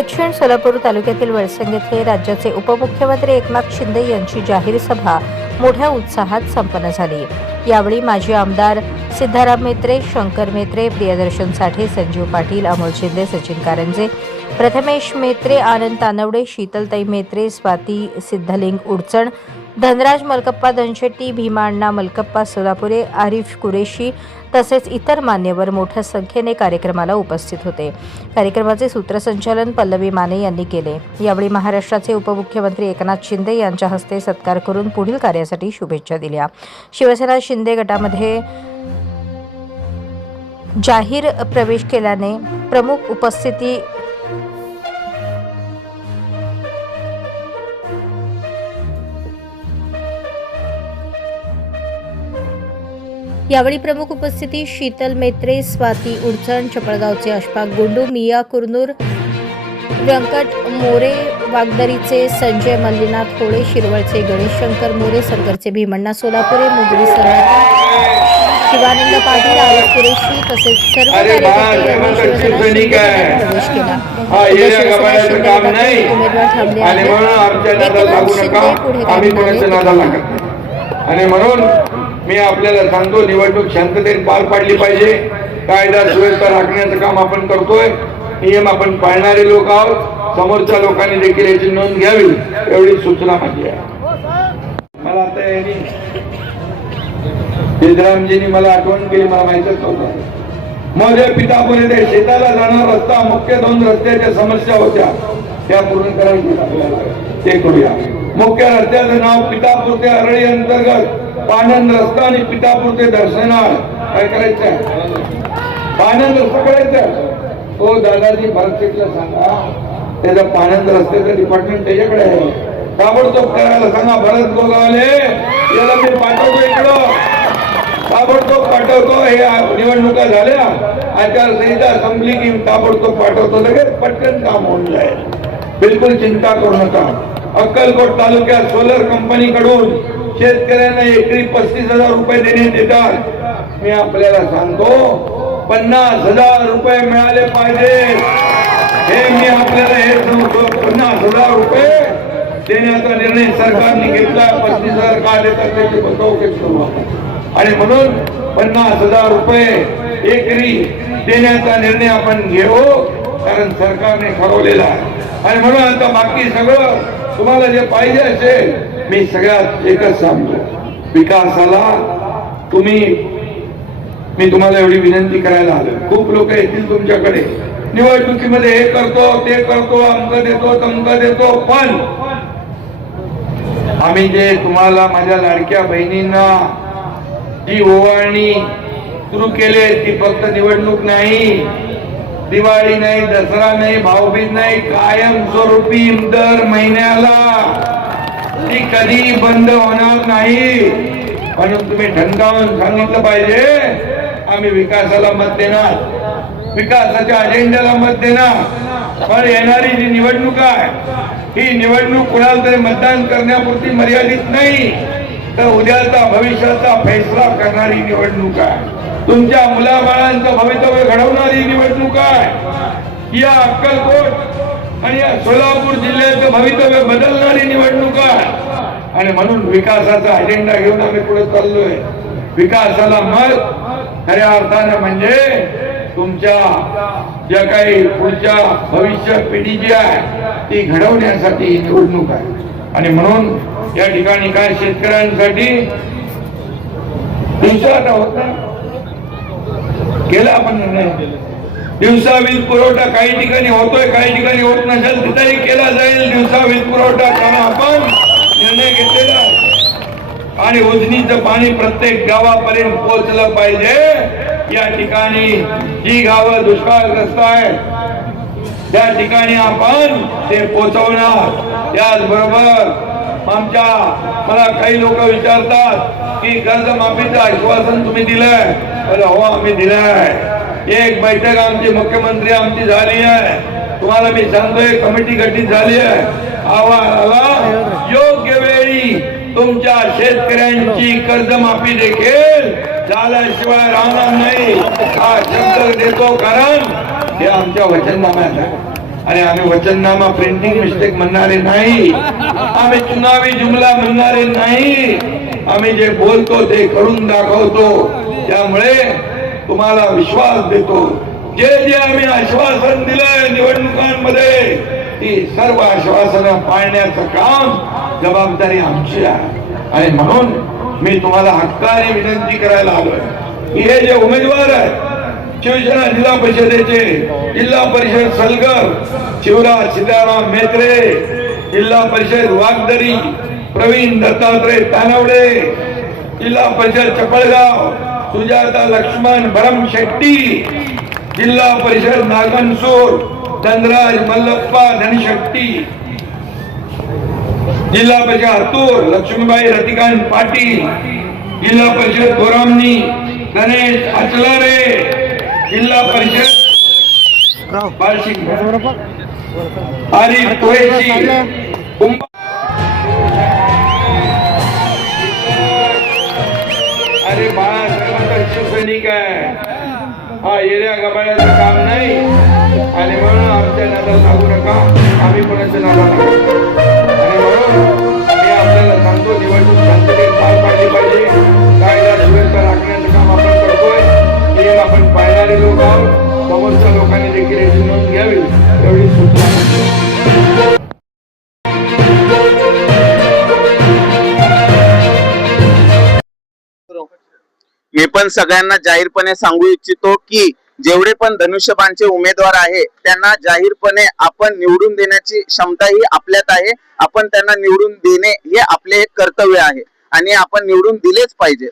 दक्षिण सोलापूर तालुक्यातील वळसंग येथे राज्याचे उपमुख्यमंत्री एकनाथ शिंदे यांची जाहीर सभा मोठ्या उत्साहात संपन्न झाली। यावेळी माजी आमदार सिद्धाराम मेत्रे, शंकर मेत्रे, प्रियदर्शन साठे, संजीव पाटील, अमोल शिंदे, सचिन कारंजे, प्रथमेश मेत्रे, आनंद तानवडे, शीतलताई मेत्रे, स्वाती सिद्धलिंग उडचण, धनराज मलकप्पा धनशेट्टी, भीमा अण्णा मलकप्पा सोलापुरे, आरिफ कुरेशी तसेच इतर मान्यवर मोठ्या संख्येने कार्यक्रमाला उपस्थित होते। कार्यक्रमाचे सूत्रसंचालन पल्लवी माने यांनी केले। यावेळी महाराष्ट्राचे उपमुख्यमंत्री एकनाथ शिंदे यांच्या हस्ते सत्कार करून पुढील कार्यासाठी शुभेच्छा दिल्या। शिवसेना शिंदे गटामध्ये जाहीर प्रवेश केल्याने प्रमुख उपस्थिती यावेळी प्रमुख उपस्थिती शीतल मेत्रे, स्वाती उडचण, चपळगावचे अशफाक गुंडू, मिया कुरनूर, व्यंकट मोरे, वागदरीचे संजय मल्लीनाथ होळे, शिरवळचे गणेश शंकर मोरे, सरगरचे भीमण्णा सोलापुरे, मुगरी सराटा, शिवानंद पाटील, आरिफ कुरेशी तसेच सर्व कार्यकर्ते यांनी शिवसेना शिंदेमध्ये प्रवेश केला। शिवसेना शिंदे उमेदवार थांबले आहेत। एकनाथ शिंदे पुढे आणि म्हणून मी आपल्याला सांगतो, निवडणूक शांततेने पार पाडली पाहिजे। कायदा सुव्यवस्था राखण्याचं काम आपण करतोय, नियम आपण पाळणारे लोक आहोत। समोरच्या लोकांनी देखील याची नोंद घ्यावी एवढी सूचना माझी आहे। मला आता यांनी सिद्धरामजींनी मला आठवण केली, मला माहितच नव्हतं। माझ्या पितापुरे ते शेताला जाणार रस्ता, मुख्य 2 रस्त्याच्या समस्या होत्या, त्या पूर्ण करायच्या, ते करूया। मुख्य रस्त्याचं नाव पितापूर ते अरळी अंतर्गत पानंद रस्ता आणि पितापूर ते दर्शनाळ काय करायचं, पानंद रस्ता करायचं। हो दादाजी भरतशेठला सांगा, त्याचा पानंद रस्त्याचं डिपार्टमेंट त्याच्याकडे आहे, ताबडतोब करायला सांगा। भरत गोगावले याला मी पाठवतो इकडं, ताबडतोब पाठवतो। हे निवडणुका झाल्या, आचारसंहिता संपली की ताबडतोब पाठवतो, लगेच पटकन काम होऊन जाईल। बिलकुल चिंता करू नका। अक्कलकोट तालुक्यात सोलर कंपनीकडून शेतकऱ्यांना एकरी 35,000 रुपये देण्यात येतात। मी आपल्याला सांगतो 50,000 रुपये मिळाले पाहिजे, हे मी आपल्याला हे सांगतो। 50,000 रुपये देण्याचा निर्णय सरकारने घेतला। 35,000 का देतात त्याची चौकशी करू आणि म्हणून 50,000 रुपये एकरी देण्याचा निर्णय आपण घेऊ, कारण सरकारने ठरवलेला आहे। आणि म्हणून आता बाकी सगळं तुम्हाला जे पाहिजे असेल, मी सगळ्यात एकच सांगतो, विकासाला मी तुम्हाला एवढी विनंती करायला आलो। खूप लोक येतील तुमच्याकडे, निवडणुकीमध्ये हे करतो ते करतो, अंक देतो तंक देतो, पण आम्ही जे तुम्हाला माझ्या लाडक्या बहिणींना जी ओवाळणी सुरू केले, ती फक्त निवडणूक नाही, दिवाळी नाही, दसरा नाही, भाऊबीज नाही, कायमस्वरूपी दर महिन्याला ती कधी बंद होणार नाही। म्हणून तुम्ही ठणकावून सांगितलं पाहिजे, आम्ही विकासाला मत देणार, विकासाच्या अजेंड्याला मत देणार। पण येणारी जी निवडणूक आहे, ही निवडणूक कुणाला तरी मतदान करण्यापुरती मर्यादित नाही, तर उद्याचा भविष्याचा फैसला करणारी निवडणूक आहे। तुमच्या मुलाबाळांचं भवितव्य घडवणारी निवडणूक आहे। या अक्कलकोट आणि या सोलापूर जिल्ह्याचं भवितव्य बदलणारी निवडणूक आहे। आणि म्हणून विकासाचा अजेंडा घेऊन आम्ही पुढे चाललोय। विकासाला मत खऱ्या अर्थाने म्हणजे तुमच्या ज्या काही पुढच्या भविष्य पिढी जी आहे ती घडवण्यासाठी निवडणूक आहे। आणि म्हणून या ठिकाणी काय शेतकऱ्यांसाठी दिवसाचा होता केला आपण निर्णय, दिवसा वीज पुरवठा काही ठिकाणी होतोय, काही ठिकाणी होत नसेल, तिथेही केला जाईल दिवसा वीज पुरवठा, कारण आपण निर्णय घेतलेला। आणि उजनीचं पाणी प्रत्येक गावापर्यंत पोहोचलं पाहिजे। या ठिकाणी जी गावं दुष्काळग्रस्त आहेत त्या ठिकाणी आपण ते पोहोचवणार। त्याचबरोबर मला काही लोक विचारतात की कर्जमाफीचं आश्वासन तुम्ही दिलंय, हो आम्ही दिलंय। एक बैठक आमची मुख्यमंत्री आमची झाली आहे, तुम्हाला मी सांगतोय कमिटी गठीत झाली आहे। आव्हानाला योग्य वेळी तुमच्या शेतकऱ्यांची कर्जमाफी देखील झाल्याशिवाय राहणार नाही, हा शब्द देतो, कारण हे आमच्या वचननाम्यात आहे। आणि आम्ही वचननामा प्रिंटिंग मिस्टेक म्हणणारे नाही, आम्ही चुनावी जुमला म्हणणारे नाही, आम्ही जे बोलतो ते करून दाखवतो. त्यामुळे तुम्हाला विश्वास देतो, जे जे आम्ही आश्वासन दिलंय निवडणुकांमध्ये ती सर्व आश्वासनं पाळण्याचं काम जबाबदारी आमची आहे. आणि म्हणून मी तुम्हाला हक्काने विनंती करायला आलोय की हे जे उमेदवार आहेत शिवसेना जिल्हा परिषदेचे, जिल्हा परिषद सलगर शिवराज सीताराम मेत्रे, जिल्हा परिषद वागदरी प्रवीण दत्तात्रय तानवडे, जिल्हा परिषद चपळगाव सुजाता लक्ष्मण भरम शेट्टी, जिल्हा परिषद नागनसूर धनराज मल्लप्पा धनशेट्टी, जिल्हा परिषद हतूर लक्ष्मीबाई रतिकांत पाटील, जिल्हा परिषद गोरामनी गणेश अचलारे, जिल्हा परिषद बार्शी आरिफ कुरेशी, अरे बाळासाहेबांचा शिवसैनिक आहे, हा एरिया गबाळ्याचं काम नाही. आणि म्हणून आमच्या नादाला लागू नका, आम्ही कोणाच्या नादाला लागू. आणि म्हणून मी आपल्याला सांगतो, निवडणूक शांततेत पार पाडली पाहिजे, कायदा सुव्यवस्था राखण्याचं काम आपण करतोय, नियम आपण पाळणारे लोक आहोत. समोरच्या लोकांनी देखील याची नोंद घ्यावी एवढी सूचना. मी पण सगळ्यांना जाहीरपणे सांगू इच्छितो की जेवढे पण धनुष्यबाणचे उमेदवार आहे त्यांना जाहीरपणे आपण निवडून देण्याची क्षमता ही आपल्यात आहे. आपण त्यांना निवडून देणे हे आपले एक कर्तव्य आहे आणि आपण निवडून दिलेच पाहिजे.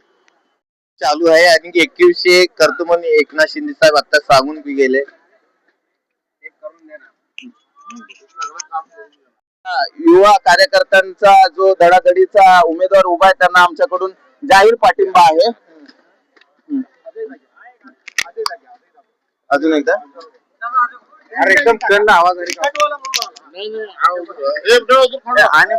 चालू आहे आणि 2100 करतो म्हणून एकनाथ शिंदे साहेब आता सांगून बी गेले. युवा कार्यकर्त्यांचा जो धडाधडीचा उमेदवार उभा आहे त्यांना आमच्याकडून जाहीर पाठिंबा आहे. अजून एकदा अरे एकदम कर्ण आवाज आणि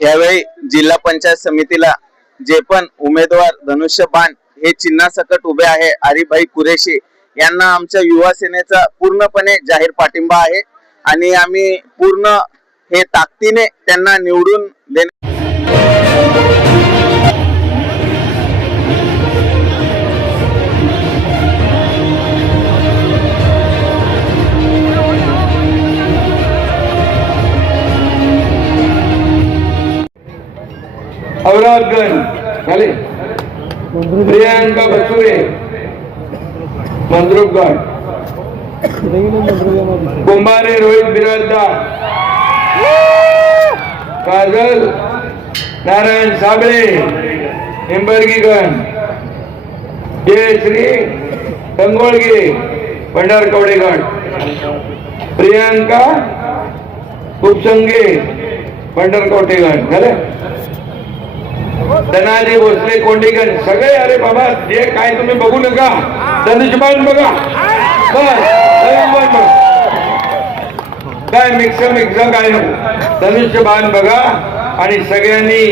यावेळी जिल्हा पंचायत समितीला जे पण उमेदवार धनुष्यबाण हे चिन्हासकट उभे आहे हरिभाई कुरेशी यांना आमच्या युवा सेनेचा पूर्णपणे जाहीर पाठिंबा आहे आणि आम्ही पूर्ण हे ताकदीने त्यांना निवडून देणे. औरंगाबाद झाले, प्रियांका बसुरे मंद्रुपगड, कुंभारे रोहित बिराजदार, काजल नारायण साबळे हिंबर्गीगण, जयश्री कंगोळगे पंढरकवडेगड, प्रियांका उपसंगे पंढरकवटेगड झाले, धनाजी भोसले कोंडीगण सगळे. अरे बाबा जे काय तुम्ही बघू नका, धनुष्यबाण बघा, काय मिक्स काय नको, धनुष्यबाण बघा. आणि सगळ्यांनी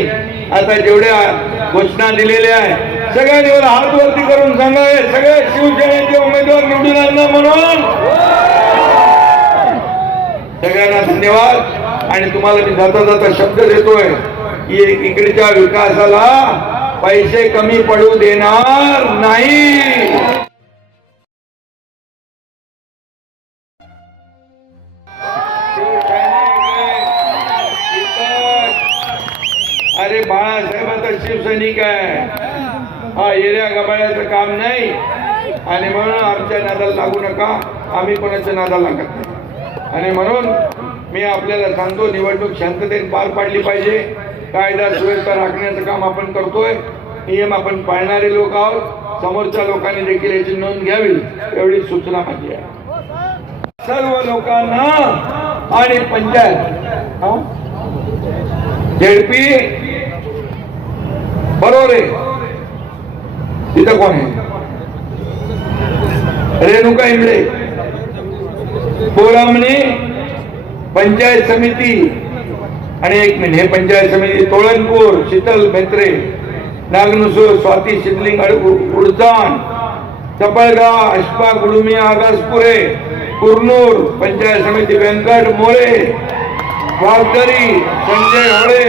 आता जेवढ्या घोषणा दिलेल्या आहे सगळ्यांनी हात वरती करून सांगा सगळे शिवसेनेचे उमेदवार निवडून आणणार म्हणून. सगळ्यांना धन्यवाद. आणि तुम्हाला मी जाता जाता शब्द देतोय की इकडच्या विकासाला पैसे कमी पडू देणार नाही. अरे बाळासाहेबांचा शिवसैनिक आहे, हा एरिया गबाळ्याचं काम नाही. आणि म्हणून आमच्या नादाला लागू नका, आम्ही कोणाच्या नादाला लागत नाही. आणि म्हणून मी आपल्याला सांगतो, निवडणूक शांततेत पार पाडली पाहिजे, कायदा सुव्यवस्था राखण्याचं काम आपण करतोय, नियम आपण पाळणारे लोक आहोत. समोरच्या लोकांनी देखील याची नोंद घ्यावी एवढी सूचना माझी आहे. सर्व लोकांना आणि पंचायत झेडपी बरोबर आहे. तिथं कोण आहे? रेणुका इंगळे, बोरामणी पंचायत समिती. आणि एक मिनिट, हे पंचायत समिती तोळणपूर शीतल मेत्रे, नागनुसूर स्वाती शिंदलिंग उडजान, चपळगाव अशफाक गुडुमी आगासपुरे कुरनूर पंचायत समिती व्यंकट मोरे वागदरी संजय होळे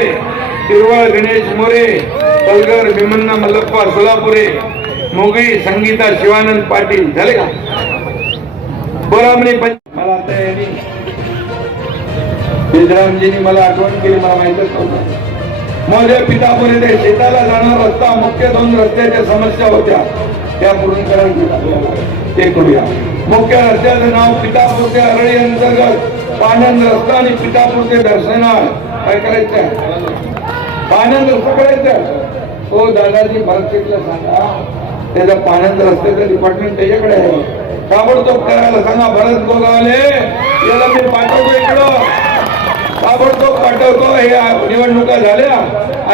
तिरुवळ गणेश मोरे पलगर भीमन्ना मल्लप्पा सोलापुरे मोगळी संगीता शिवानंद पाटील झाले का बोरामणी मला आता यांनी विजरामजींनी मला आठवण केली मला माहितच नव्हतं माझ्या पितापुरे ते शेताला जाणारा रस्ता मुख्य 2 रस्त्याच्या समस्या होत्या त्या पूर्ण करायची ते करूया मुख्य रस्त्याचं नाव पितापूर ते अरळी अंतर्गत पानंद रस्ता आणि पितापूर ते दर्शनाळ काय करायचं पानंद रस्ता करायचं तो दादाजी भरतशेठला सांगा त्याचा पानंद रस्त्याचं डिपार्टमेंट त्याच्याकडे आहे ताबडतोब करायला सांगा भरत गोगावले याला मी पाठवतो इकडं ताबडतोब पाठवतो हे निवडणुका झाल्या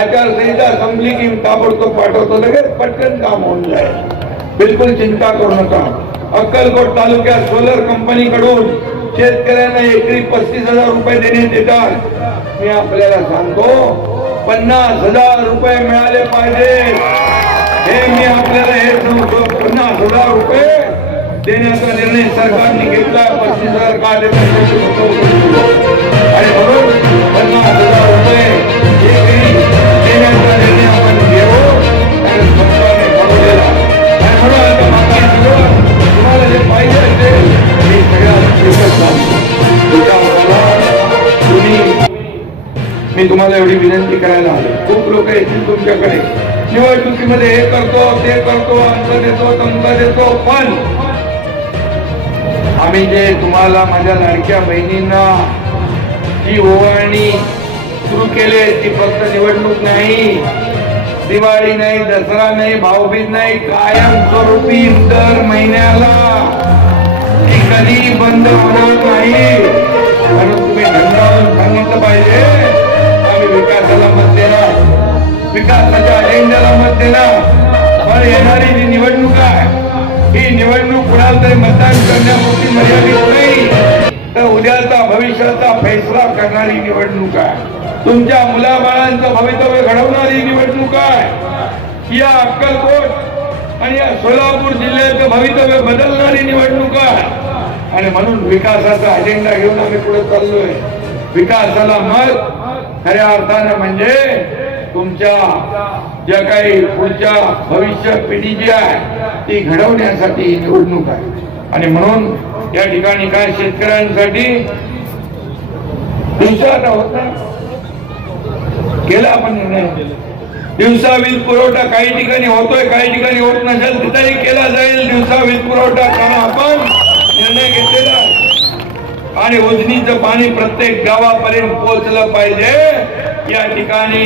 आचारसंहिता संपली की ताबडतोब पाठवतो लगेच पटकन काम होऊन जाईल बिलकुल चिंता करू नका अक्कलकोट तालुक्यात सोलर कंपनीकडून शेतकऱ्यांना एकरी 35,000 रुपये देण्यात येतात मी आपल्याला सांगतो 50,000 रुपये मिळाले पाहिजे हे मी आपल्याला हे सांगतो 50,000 रुपये देण्याचा निर्णय सरकारने घेतला 35,000 का आणि म्हणून 50,000 रुपये एकरी देण्याचा निर्णय आपण घेऊ आणि सरकारने ठरवलेला आणि म्हणून आता बाकी सगळं तुम्हाला जे पाहिजे असेल हे मी तुम्हाला एवढी विनंती करायला आलो खूप लोक येतील तुमच्याकडे निवडणुकीमध्ये हे करतो ते करतो अंक देतो तंक देतो पण आम्ही जे तुम्हाला माझ्या लाडक्या बहिणींना जी ओवाळणी सुरू केली ती फक्त निवडणूक नाही दिवाळी नाही दसरा नाही भाऊबीज नाही कायमस्वरूपी दर महिन्याला ती कधी बंद होणार नाही म्हणून तुम्ही ढंगावून सांगितलं पाहिजे आम्ही विकासाला मत देणार विकासाच्या अजेंड्याला मत देणार पण येणारी जी निवडणूक आहे ही निवडणूक कुणाला तरी मतदान करण्यापुरती मर्यादित नाही तर उद्याचा भविष्याचा फैसला करणारी निवडणूक आहे तुमच्या मुलाबाळांचं भवितव्य घडवणारी निवडणूक आहे या अक्कलकोट आणि या सोलापूर जिल्ह्याचं भवितव्य बदलणारी निवडणूक आहे आणि म्हणून विकासाचा अजेंडा घेऊन आम्ही पुढे चाललोय विकासाला मत खऱ्या अर्थाने म्हणजे तुमच्या ज्या काही पुढच्या भविष्य पिढी जी आहे ती घडवण्यासाठी ही निवडणूक आहे आणि म्हणून या ठिकाणी काय शेतकऱ्यांसाठी दिवसात होता केला आपण निर्णय दिवसा वीज पुरवठा काही ठिकाणी होतोय काही ठिकाणी होत नसेल तिथेही केला जाईल दिवसा वीज पुरवठा कारण आपण निर्णय घेतलेला आणि उजनीचं पाणी प्रत्येक गावापर्यंत पोहोचलं पाहिजे या ठिकाणी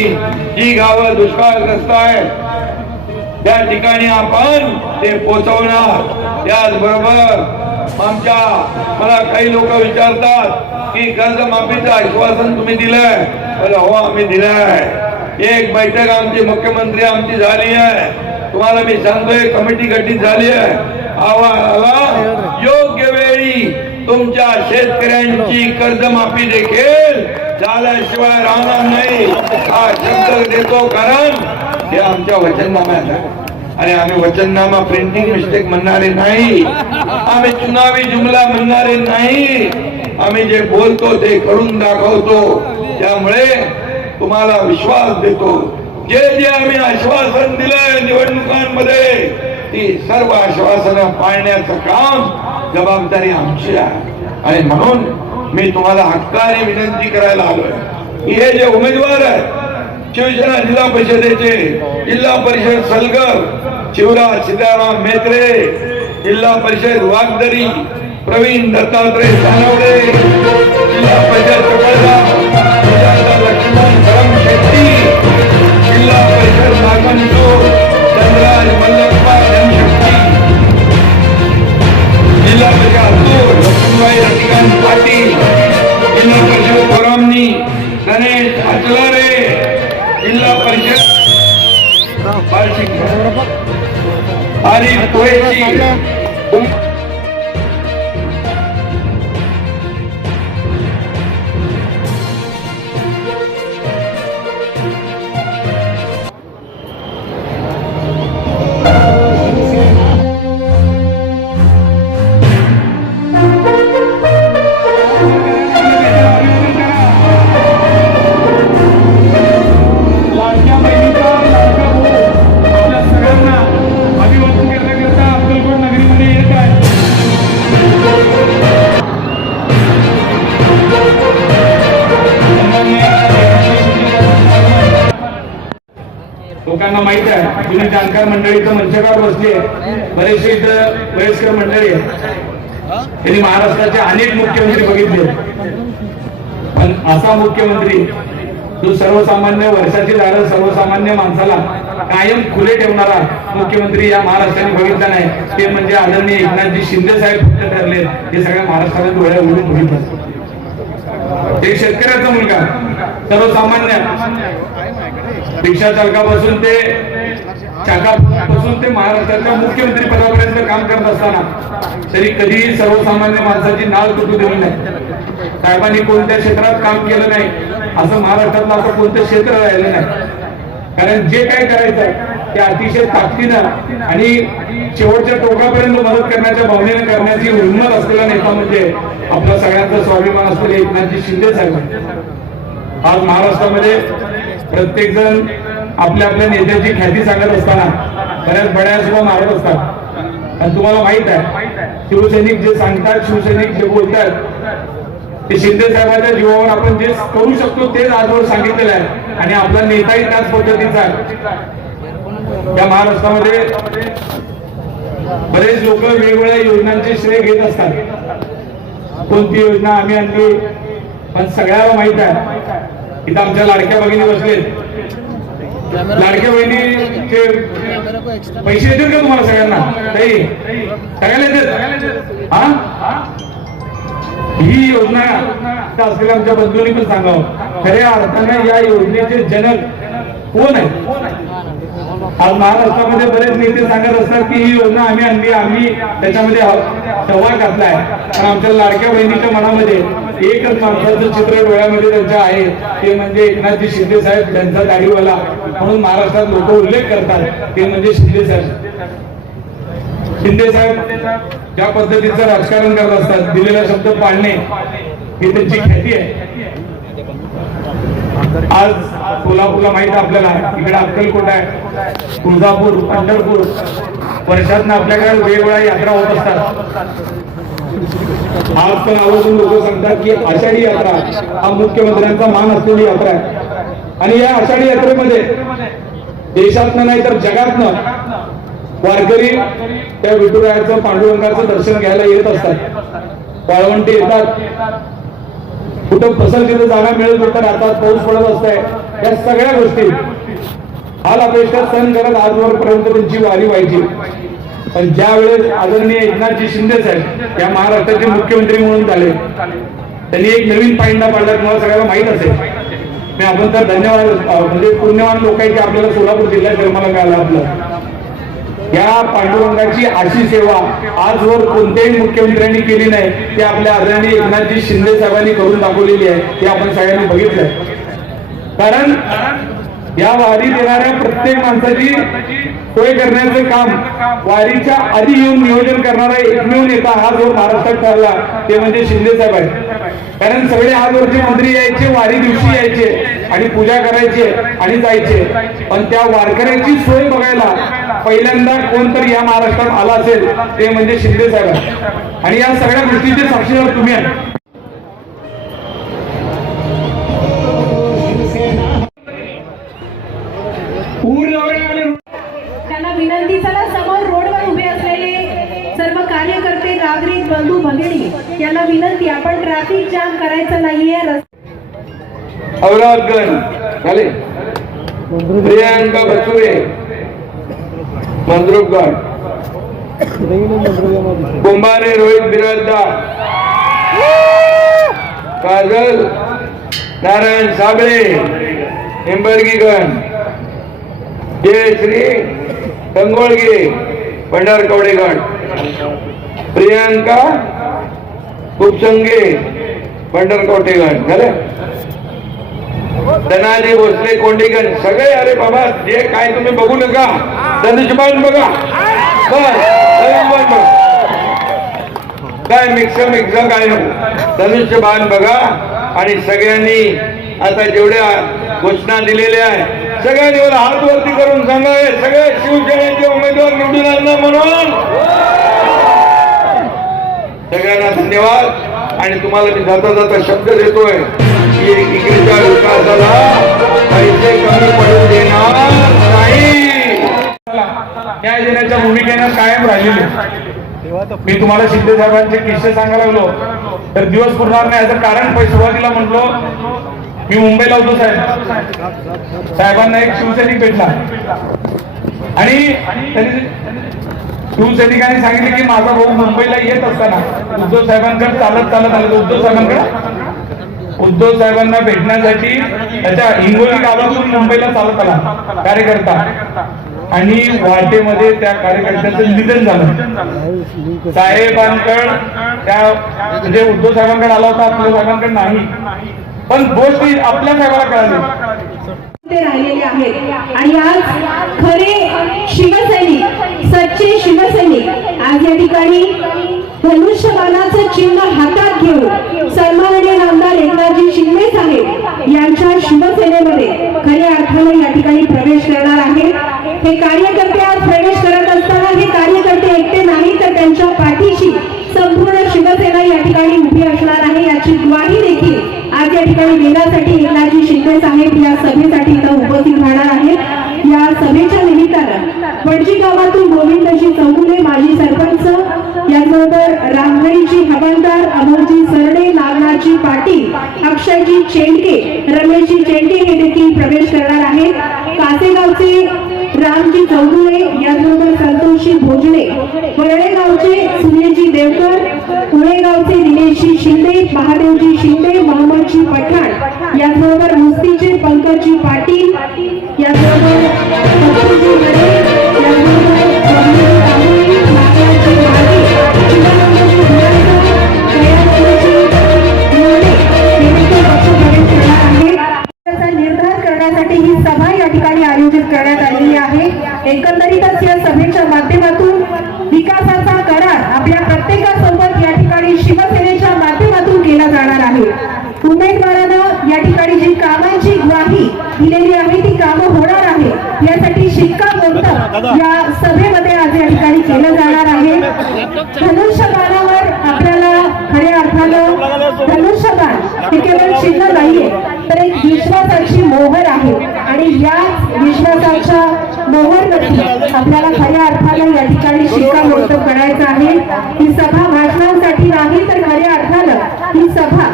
जी गावं दुष्काळग्रस्त आहेत त्या ठिकाणी आपण ते पोहोचवणार त्याचबरोबर मला काही लोक विचारतात की कर्जमाफीचं आश्वासन तुम्ही दिलंय हो आम्ही दिलंय एक बैठक आमची मुख्यमंत्री आमची झाली आहे तुम्हाला मी सांगतोय कमिटी गठीत झाली आहे आम्हाला योग्य वेळी तुमच्या शेतकऱ्यांची कर्जमाफी देखील झाल्याशिवाय राहणार नाही हा शब्द देतो कारण हे आमच्या वचननाम्यात आहे आणि आम्ही वचननामा प्रिंटिंग मिस्टेक म्हणणारे नाही आम्ही चुनावी जुमला म्हणणारे नाही आम्ही जे बोलतो ते करून दाखवतो त्यामुळे तुम्हाला विश्वास देतो जे जे आम्ही आश्वासन दिलंय निवडणुकांमध्ये ती सर्व आश्वासनं पाळण्याचं काम जबाबदारी आमची आहे आणि म्हणून मी तुम्हाला हक्काने विनंती करायला आलोय की हे जे उमेदवार आहेत शिवसेना जिल्हा परिषदेचे जिल्हा परिषद सलगर शिवराज सीताराम मेत्रे जिल्हा परिषद वागदरी प्रवीण दत्तात्रय सानवडे जिल्हा परिषद चपळगाव लक्ष्मण धरम शेट्टी जिल्हा परिषद नागमंजूर चंद्रराज मल्लप्पा जनशक्ती जिल्हा परिषद हत्तूर लक्ष्मीबाई रतिकांत पाटील जिल्हा परिषद कोरामणी गणेश अचलारे जिल्हा परिषद आणि कुरेशी लोकांना माहित आहे, जुनी जाणकार मंडळी इथं मंचावर बसली आहे, बरेचसे इथं वयस्कर मंडळी आहे. त्यांनी महाराष्ट्राचे अनेक मुख्यमंत्री बघितले, पण असा मुख्यमंत्री जो सर्वसामान्य वर्षाची दारं सर्वसामान्य माणसाला कायम खुले ठेवणारा मुख्यमंत्री या महाराष्ट्राने बघितला नाही, ते म्हणजे आदरणीय एकनाथजी शिंदे साहेब फक्त ठरले. हे सगळ्या महाराष्ट्राला डोळ्या उघडून बघितलं. एक शेतकऱ्याचा मुलगा, सर्वसामान्य रिक्षा चालकापासून ते चाकापासून ते महाराष्ट्राच्या मुख्यमंत्री पदापर्यंत काम करत असताना तरी कधीही सर्वसामान्य माणसाची नाळ तुटू दिली नाही. साहेबांनी कोणत्या क्षेत्रात काम केलं नाही असं महाराष्ट्रातलं असं कोणतं क्षेत्र राहिलं नाही. कारण जे काय करायचं ते अतिशय ताकदीनं आणि शेवटच्या टोकापर्यंत मदत करण्याच्या भावनेने करण्याची हिंमत असलेला नेता म्हणजे आपला सगळ्यांचा स्वाभिमान असलेले एकनाथजी शिंदे साहेब. आज महाराष्ट्रामध्ये प्रत्येक जण आपल्या आपल्या नेत्याची ख्याती सांगत असताना बऱ्याच बड्या सुद्धा मारत असतात. आणि तुम्हाला माहित आहे, शिवसैनिक जे सांगतात, शिवसैनिक जे बोलतात, ते शिंदे साहेबांच्या जीवावर आपण जे करू शकतो तेच आजवर सांगितलेलं आहे. आणि आपला नेताही त्याच पद्धतीचा आहे. या महाराष्ट्रामध्ये बरेच लोक वेगवेगळ्या योजनांचे श्रेय घेत असतात. कोणती योजना आम्ही आणली, पण सगळ्याला माहित आहे इथं आमच्या लाडक्या भगिनी बसलेत. लाडक्या बहिणीचे पैसे येतील का तुम्हाला सगळ्यांना? काही सगळ्याला येतात. हा, ही योजना असलेल्या आमच्या बंधूंनी पण सांगावं, खऱ्या अर्थाने या योजनेचे जनक कोण आहे? आज महाराष्ट्रामध्ये बरेच नेते सांगत असतात की ही योजना आम्ही आणली, आम्ही त्याच्यामध्ये सहभाग घातलाय. पण आमच्या लाडक्या बहिणीच्या मनामध्ये एकच माणसाचं चित्र डोळ्यामध्ये त्यांच्या आहे, ते म्हणजे एकनाथजी शिंदे साहेब. त्यांचा दाढीवाला म्हणून महाराष्ट्रात लोक उल्लेख करतात, ते म्हणजे शिंदे साहेब. शिंदे साहेब ज्या पद्धतीचं राजकारण करत असतात, दिलेला शब्द पाळणे ही त्यांची ख्याती आहे. आज कोल्हापूरला माहित आहे आपल्याला, इकडे अक्कलकोट आहे, तुळजापूर, पंढरपूर, वर्षातनं आपल्याकडे वेगवेगळ्या यात्रा होत असतात. आज पण आवर्जून लोक सांगतात की आषाढी यात्रा हा मुख्यमंत्र्यांचा मान असलेली यात्रा आहे. आणि या आषाढी यात्रेमध्ये देशातनं नाही तर जगातनं वारकरी त्या विठुरायाचं, पांडुरंगाचं दर्शन घ्यायला येत असतात. वाळवंटी येतात, कुठं फसल तिथे जागा मिळत होतं, राहतात, पाऊस पडत असतंय. या सगळ्या गोष्टी हाल अपेक्षा सण करत आजवरपर्यंत त्यांची वारी व्हायची. पण ज्या वेळेस आदरणीय एकनाथजी शिंदे साहेब या महाराष्ट्राचे मुख्यमंत्री म्हणून झाले, त्यांनी एक नवीन पायंडा पाडला. तुम्हाला सगळ्याला माहित असेल. मी आपण तर धन्यवाद, म्हणजे पुण्यवान लोक आहे की आपल्याला सोलापूर जिल्ह्यात जन्माला मिळाला. आपलं या पांडुरंगाची अशी सेवा आजवर कोणत्याही मुख्यमंत्र्यांनी केली नाही, ती आपल्या आदरणीय एकनाथजी शिंदे साहेबांनी करून दाखवलेली आहे. हे आपण सगळ्यांनी बघितलंय. कारण या वारीत येणाऱ्या प्रत्येक माणसाची सोय करण्याचं काम वारीच्या आधी येऊन नियोजन करणारा एकमेव नेता हा जो महाराष्ट्रात ठरला ते म्हणजे शिंदे साहेब आहे. कारण सगळे आजवरचे मंत्री यायचे, वारी दिवशी यायचे आणि पूजा करायचे आणि जायचे. पण त्या वारकऱ्यांची सोय बघायला पहिल्यांदा कोणतरी या महाराष्ट्रात आला असेल ते म्हणजे शिंदे साहेब. आणि या सगळ्या गोष्टीचे साक्षीदार तुम्ही आहे. त्यांना विनंती, चला समोर रोडवर उभे असलेले सर्व कार्यकर्ते, नागरिक बंधू भगिनी यांना विनंती, आपण ट्रॅफिक जाम करायचं नाहीये. औरंगाबाद झाले, प्रियांका बसुरे मंद्रुपगड, कुंभारे रोहित बिराजदार, काजल नारायण साबळे हिंबर्गीगण, जयश्री कंगोळगे पंढरकवडेगड, प्रियांका उपसंगे पंढरकवटेगड झाले, धनाजी भोसले कोंडीगण सगळे. अरे बाबा, जे काय तुम्ही बघू नका, धनुष्यबाण बघा, काय मिक्स काय नको, धनुष्यबाण बघा. आणि सगळ्यांनी आता जेवढ्या घोषणा दिलेल्या आहे सगळ्यांनी हात वरती करून सांगा, सगळे शिवसेनेचे उमेदवार निवडून आणणार म्हणून. सगळ्यांना धन्यवाद. आणि तुम्हाला मी जाता जाता शब्द देतोय की इकडच्या विकासाला पैसे कमी पडू देणार नाही. न्याय देण्याच्या भूमिकेनं कायम राहिलेले. मी तुम्हाला शिंदे साहेबांचे किस्से सांगायला लागलो तर दिवस पुरणार नाही. याचं कारण सुरुवातीला म्हटलो मी मुंबईला होतो साहेबांना एक शिवसैनिक भेटला आणि त्यांनी शिवसैनिकांनी सांगितले की माझा भाऊ मुंबईला येत असताना उद्धव साहेबांकडे चालत आले. उद्धव साहेबांना भेटण्यासाठी त्याच्या हिंगोली गावातून मुंबईला चालत आला कार्यकर्ता आणि वाटेमध्ये त्या कार्यकर्त्याचं निधन झालं. साहेबांकडे त्या म्हणजे उद्धव साहेबांकडे आला होता, आपल्या साहेबांकडे नाही, पण गोष्टी आपल्या साहेबाला कळाली. ते राहिलेले आहेत आणि आज खरे शिवसैनिक, सच्चे शिवसैनिक आज या ठिकाणी धनुष्यबाणाचं चिन्ह हातात घेऊन सन्माननीय आमदार एकनाथजी शिंदे साहेब यांच्या शिवसेनेमध्ये खऱ्या अर्थाने या ठिकाणी प्रवेश करणार आहेत. हे कार्यकर्ते आज प्रवेश करत असताना हे कार्यकर्ते एकटे नाही तर त्यांच्या पाठीशी संपूर्ण शिवसेना या ठिकाणी उभी असणार आहे याची ग्वाही देखील आज या ठिकाणी देण्यासाठी एकनाथजी शिंदे साहेब या सभेसाठी इथं उपस्थित राहणार आहेत. या सभेच्या निमित्तानं वडजी गावातून गोविंदजी चौगुले माजी सरपंच, याचबरोबर रामगडीची हवालदार अमोलजी सरडे, नागनाथजी पाटील, अक्षयजी चेंडके, रमेशजी चेंडके हे देखील प्रवेश करणार आहेत. कासेगावचे रामजी चौगुले, याचबरोबर संतोषजी भोजने, वरळेगावचे सुनीलजी देवकर, पुणेगावचे दिनेशजी शिंदे, महादेवजी शिंदे, मोहम्मदजी पठाण, याचबरोबर मुस्तीचे पंकजजी पाटील, याचबरोबर सचिनजी गडे, याचबरोबर स्वामीजी तांबे, नागराजजी मागे, चिदानंदजी धुळेकर, दयानंदजी मोरे हे देखील पक्ष प्रवेश करणार आहेत. त्याचा निर्धार करण्यासाठी ही सभा या ठिकाणी आयोजित करण्यात आलेली आहे. एकंदरीतच या सभेच्या माध्यमातून विकासाचा करार आपल्या प्रत्येकासोबत या ठिकाणी शिवसेनेच्या माध्यमातून केला जाणार आहे. उमेदवारानं या ठिकाणी जी कामांची ग्वाही दिलेली आहे ती कामं होणार आहे यासाठी शिक्कामोर्तब या सभेमध्ये आज या ठिकाणी केलं जाणार आहे. धनुष्यबाणावर आपल्याला खऱ्या अर्थानं धनुष्यबाण हे केवळ चिन्ह नाहीये तर एक विश्वासाची मोहर आहे आणि या विश्वासाच्या मोहरवरती आपल्याला खऱ्या अर्थानं या ठिकाणी शिक्कामोर्तब करायचं आहे. ही सभा भाषणांसाठी नाही तर खऱ्या अर्थानं ही सभा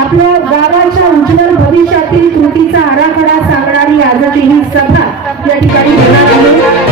आपल्या गावाच्या उज्ज्वल भविष्यातील कृतीचा आराखडा सांगणारी आजची ही सभा या ठिकाणी होणार आहे.